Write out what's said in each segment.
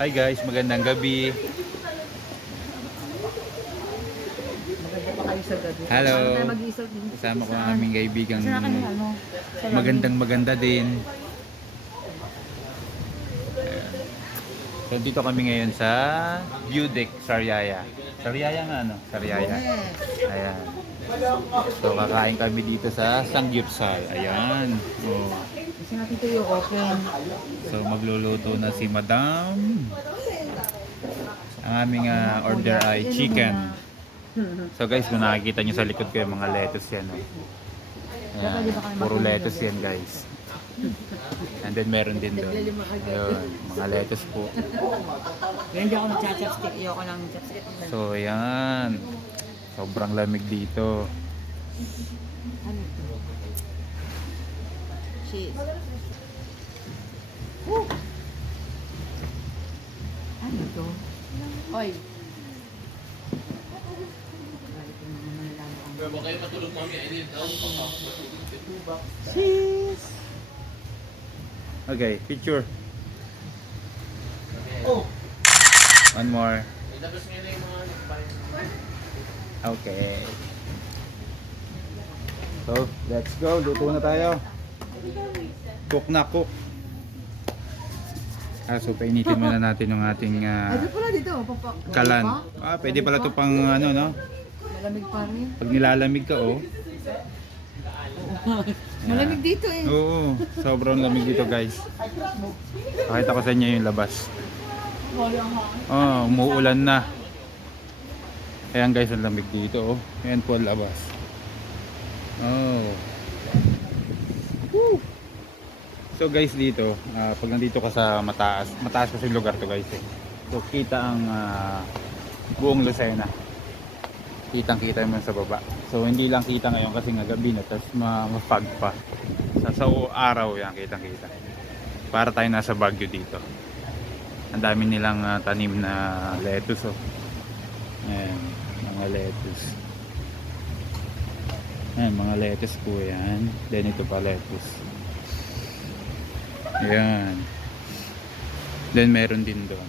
Hi guys, magandang gabi. Maganda pa kayo sa gabi. Hello. Paano tayo mag-iisot din? Kasama ko ang aming kaibigang Sa akin yung ano? Sa magandang maganda din. Ayan. So dito kami ngayon sa View Deck, Sariaya. Sariaya nga ano? Sariaya. Ayan. So kakain kami dito sa Sangyupsal. Ayan. Oh. Kasi natin ito yung open. So magluluto na si Madam. Ang aming order ay chicken. So guys, kung nakikita nyo sa likod ko yung mga lettuce yan. Oh. Ayan. Puro lettuce yan guys. And then meron din doon. Ayun, mga lettuce po. Hindi ako nag-chopstick. Ayoko ng chopstick. So ayan. Sobrang lamig dito. Ano ito? Cheese. Ano ito? Oy. Cheese. Okay, picture. Oh. One more. Okay. So, let's go. Luto na tayo. Cook na cook. So, painitin muna natin yung ating Ano pala dito? kalan. Pwede pala ito pang ano, no? Malamig pa rin. Pag nilalamig ka, oh. Malamig dito eh. Oo, sobrang lamig dito, guys. Pakita ko sa inyo yung labas. Oh, umuulan na. Ayan guys, ang lamig dito, oh. Ayan po ang labas. Oh. Woo! So guys, dito, pag nandito ka sa mataas kasi lugar to guys eh. So kita ang buong Lucena. Kitang-kita mo sa baba. So hindi lang kita ngayon kasi nga gabi na, tapos ma-fog pa. Sa araw yan, kitang-kita. Para tayo nasa Baguio dito. Ang dami nilang tanim na lettuce, oh. Ayan, mga lettuce. Ayan, mga lettuce po yan. Then ito pa lettuce. Ayan. Then meron din doon.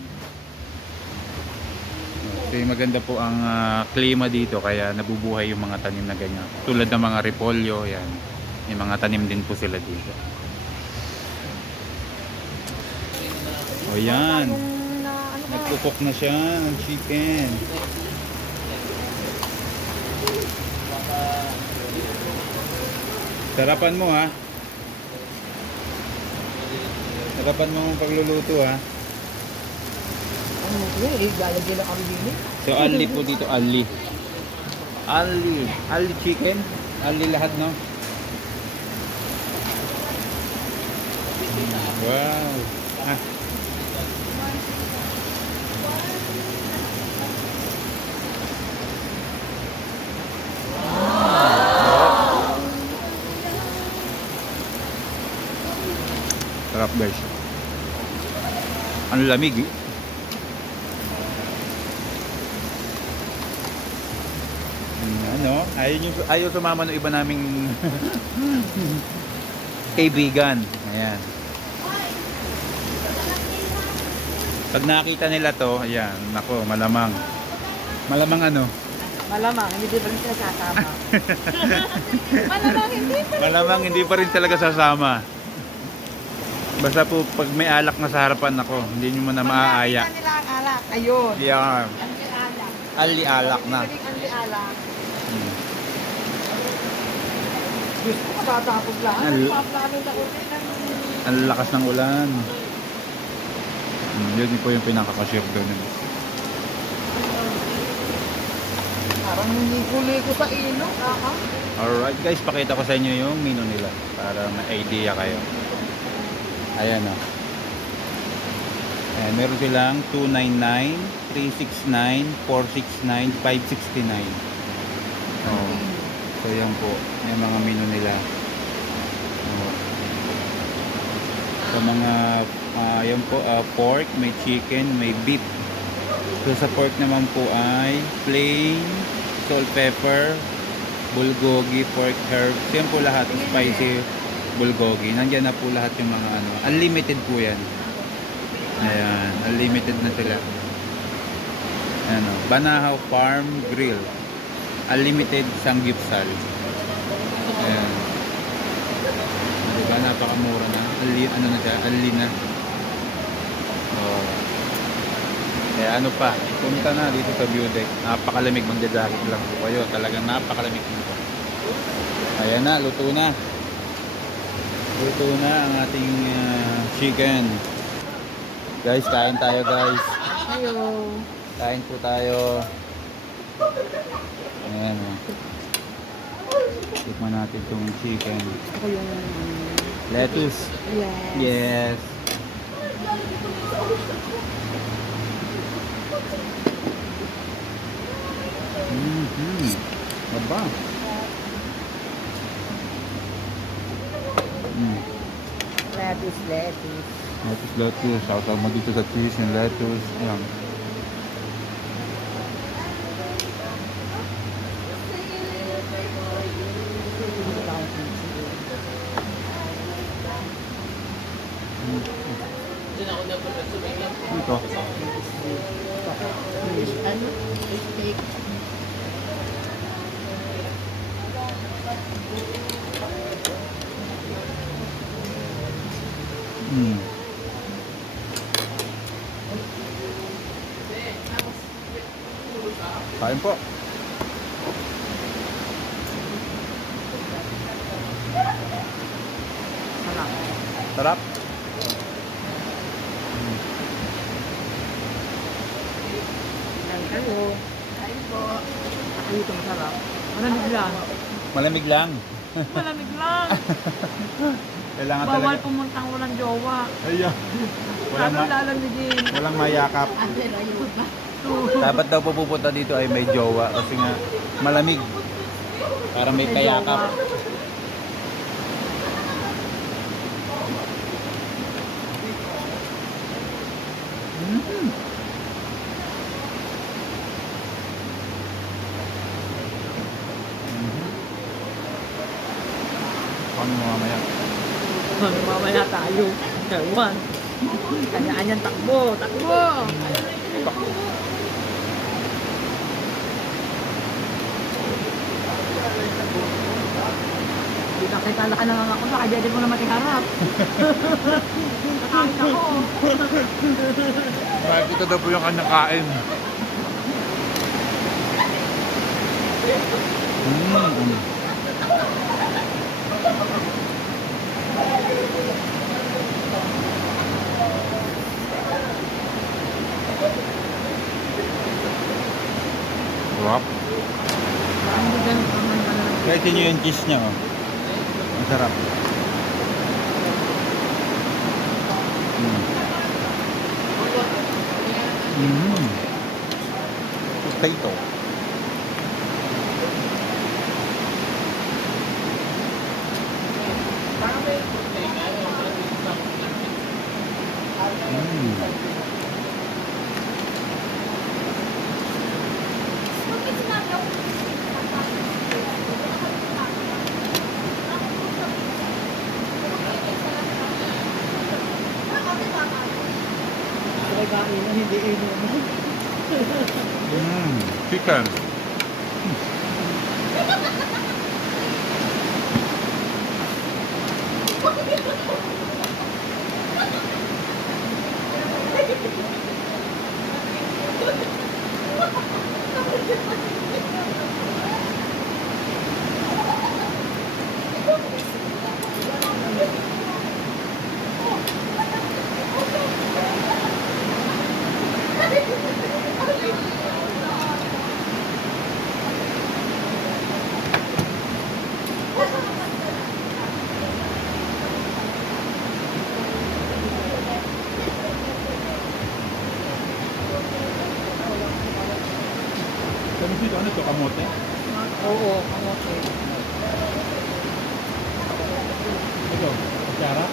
So maganda po ang klima dito, kaya nabubuhay yung mga tanim na ganyan. Tulad ng mga repolyo, yan. May mga tanim din po sila dito. O yan. Nagkukok na siya ng chicken. Sarapan mo ha. Sarapan mo ang pagluluto ha. Ano ito eh? Lalagyan lang kami din eh. So ali po dito, ali. Ali chicken. Ali lahat, no? Wow. Ah. Sarap guys. Ang lamig eh. Ano? Ayaw sumama ng iba naming kaibigan. Ayan. Pag nakita nila to, ayan, nako, malamang. Malamang ano? Malamang, hindi pa rin sila sasama. Malamang, hindi pa rin. Malamang hindi pa rin talaga sasama. Basta po pag may alak na sa harapan, ako, hindi nyo mo na maaaya. Pag nila ang alak, ayun. Yeah. Anli alak. Ali alak na. Anli alak. Gusto ko tatapos lang. Paplano na ulit. Ang lakas ng ulan. Yun po yung pinakakasure doon. Parang niligo-ligo sa ilog. Alright guys, pakita ko sa inyo yung menu nila para may idea kayo. Ayan o. Ayan, meron silang 299, 369, 469, 569. Oh. So yan po, yung mga menu nila. Oh. So mga yan po, pork, may chicken, may beef. So sa pork naman po ay plain, salt, pepper, bulgogi, pork herbs. Yan po lahat, spicy bulgogi. Nandiyan na po lahat yung mga ano. Unlimited po yan. Ayan, Unlimited na sila. Ano, Banahaw Farm Grill. Unlimited Sanggipsal. Ayan. Diba, napakamura na. Ano na siya? Unli na. Oh. Kaya ano pa, punta na dito sa view deck. Napakalamig, magja-jacket lang po kayo. Talagang napakalamig dito. Ayan na, luto na. Luto na ang ating chicken. Guys, kain tayo guys. Hello. Kain po tayo. Ayan o. Tikman natin itong chicken. Ako yung... Lettuce. Yes. Yes. Aba. Lettuce. Lettuce. Shoutout mo dito sa cheese and lettuce. Ayan. Ito. Ano? Steak. Kain po. Sarap. Sarap. Kain po. Kain po. Ako ito masarap. Malamig lang. Malamig lang. Malamig lang. Kailangan Bawal talaga. pumuntang walang jowa. Ayan. Walang, Lalo lalamigin. walang mayakap. Ate, layo ba? Dapat daw po pupunta dito ay may jowa kasi nga malamig. Para may kayakap. Paano mo mamaya? Mamaya tayo. Ewan. Kanya-kanyang takbo. Takbo! Nakita ka na lang ako. Baka dyan mo naman iharap. Nakakita ko. Bakit ito daw po yung kanyang kain? Sarap. Hindi ganun naman ka na. Kahit nyo yung cheese niya, oh. Ang sarap. Potato. Sabay kain na hindi inom. Chicken. Sabi dito, ano ito? Kamote? Oo, kamote. Ito, kutsara?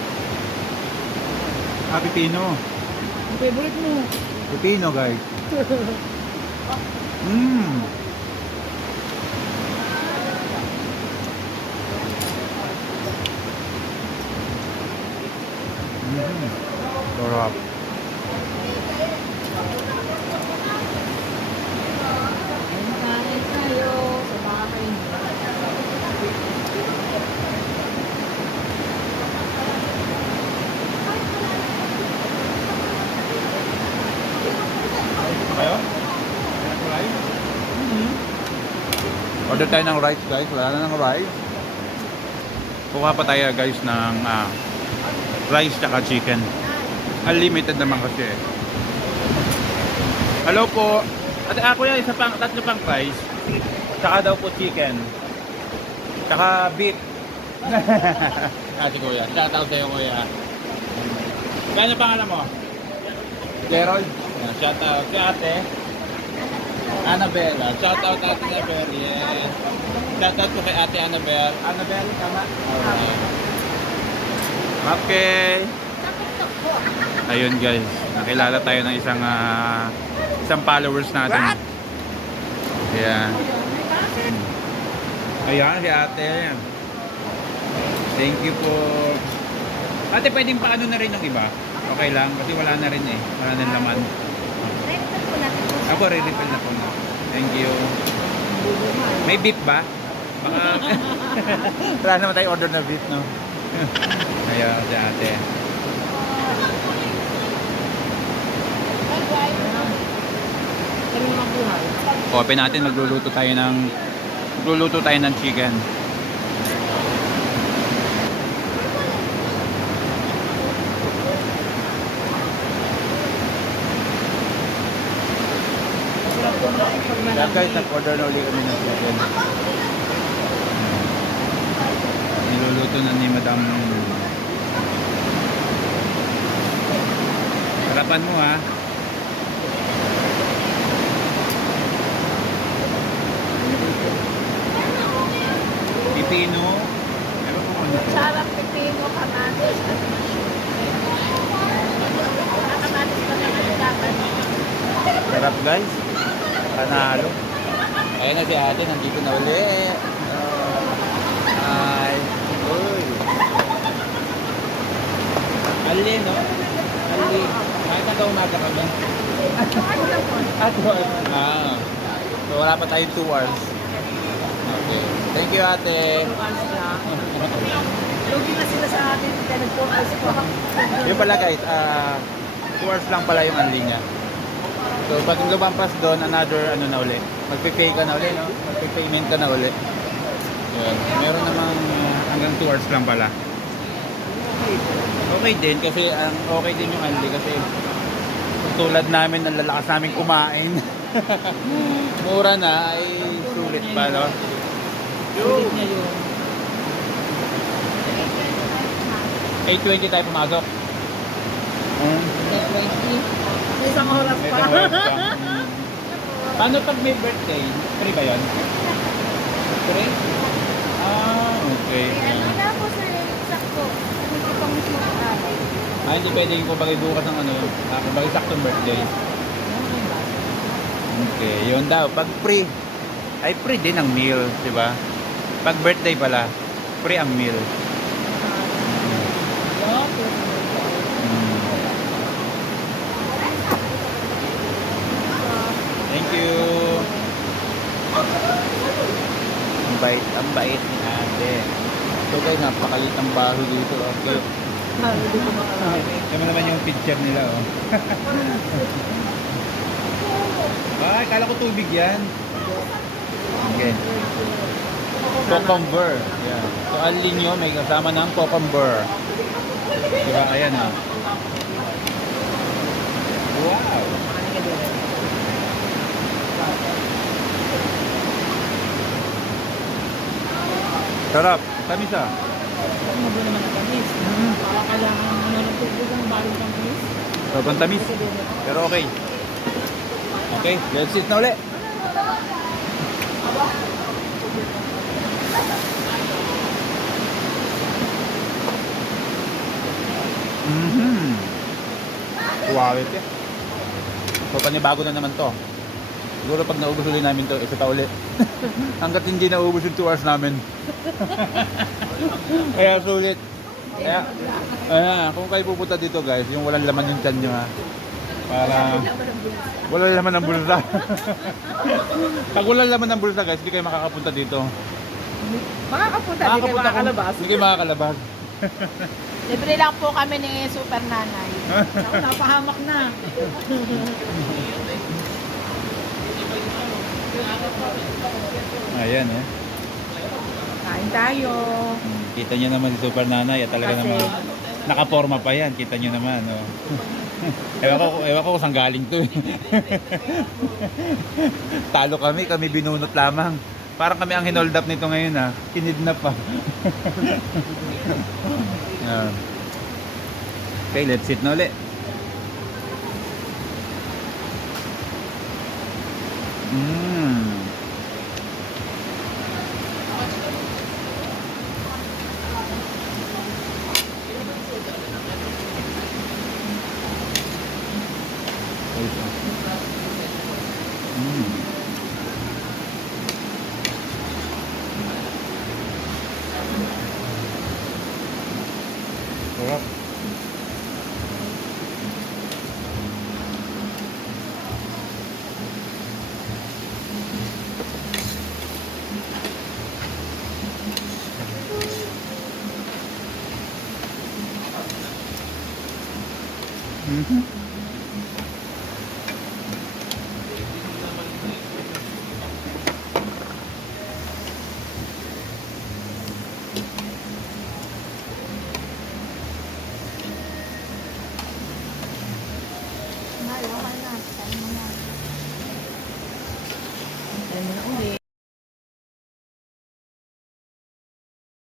Pipino. Ang favorite mo. Pipino, guys. Sarap. Order tayo ng rice guys. Wala na ng rice. Kuha pa tayo guys ng rice tsaka chicken. Unlimited naman kasi eh. Hello po. At ako yan, tatlo pang rice. Tsaka daw po chicken. Tsaka beef. Ate kuya. Shout out sa'yo kuya. Kaya pangalan mo? Gerald. Shout out kay ate. Annabelle. Shout out ate Annabelle. Yes. Shout out ko kay ate Annabelle. Annabelle, tama? Alright. Okay. Ayun guys. Nakilala tayo ng isang followers natin. Ayan. Ayan si ate. Thank you po. Ate, pwedeng paano na rin ng iba? Okay lang, kasi wala na rin eh. Wala na laman. Ako, re-refill na po na. Thank you. May beef ba? Baka... wala naman tayo order na beef, no? Ayan, si ate. Open natin, magluluto tayo ng chicken. Kaya guys, nag-order na ulit kami ng chicken. Niluluto na ni Madam. Harapan mo ha. Pipino. Ano po ano? Sarap pipino, kamatis. Kamatis pa naman dapat. Sarap guys. Panalo. Ayun na si ate, nandito na uli. Hi. Uy. Ali, no? Ali. Kahit na umaga kami. So wala pa tayong 2 hours. Okay. Thank you ate. Lugi na sila sa atin, kaya nag-4 hours pa. Yun pala guys, 2 hours lang pala yung unli niya. So pag lumampas doon, another ano na uli. Magpe-pay ka na uli, no? Magpe-payment ka na uli. Yun. Meron namang hanggang 2 hours lang pala. Okay din kasi okay din yung unli kasi tulad namin ang lalakas namin kumain. Mura na ay sulit pa, no? Sulit niya yun. 8:20 tayo pumasok. 8:20. May isang oras pa. Paano pag may birthday? Free ba yun? Free? Okay. Wala po sa sakto. Hindi pang mismo araw. Hindi pwede ko bagay bukas ng bagay saktong birthday. Okay, yun daw. Pag free, ay free din ang meal, di ba? Pag birthday pala, free ang meal. Thank you. Ang bait ni ate. So guys, napakalit ang baho dito. Okay. Kaya naman yung picture nila, oh. Ay, kala ko tubig yan. Okay. Cucumber. Yeah. So, alin nyo, may kasama ng cucumber. Diba? Ayan, ha. Wow. Sarap. Tamis, ah. Mabuti naman ang tamis. Baka kailangan mo na ng tubig ang bagong tamis. Sobrang tamis. Pero okay. Okay, let's eat na ulit. Quality. So panibago na naman to. Siguro pag naubos ulit namin to, isa pa ulit. Hanggat hindi naubos yung 2 hours namin. Kaya sulit. Kaya, kung kayo pupunta dito guys, yung walang laman yung tiyan nyo ha. Para walang laman ng bulsa. Pag walang laman ng bulsa guys, hindi kayo makakapunta dito. Makakapunta, di kayo makakalabas. Hindi kayo makakalabas. Libre lang po kami ni Super Nanay. Ako, napahamak na. Ayan, oh. Kain tayo. Kita nyo naman si Super Nanay at talaga Kasi- naman nakaporma pa yan. Kita nyo naman, oh. ewan ko kung saan galing to eh. Talo kami binunot lamang. Parang kami ang hinold up nito ngayon ha. Kinidnap pa. Ayan. Okay, let's sit na ulit. Sarap. Mhm.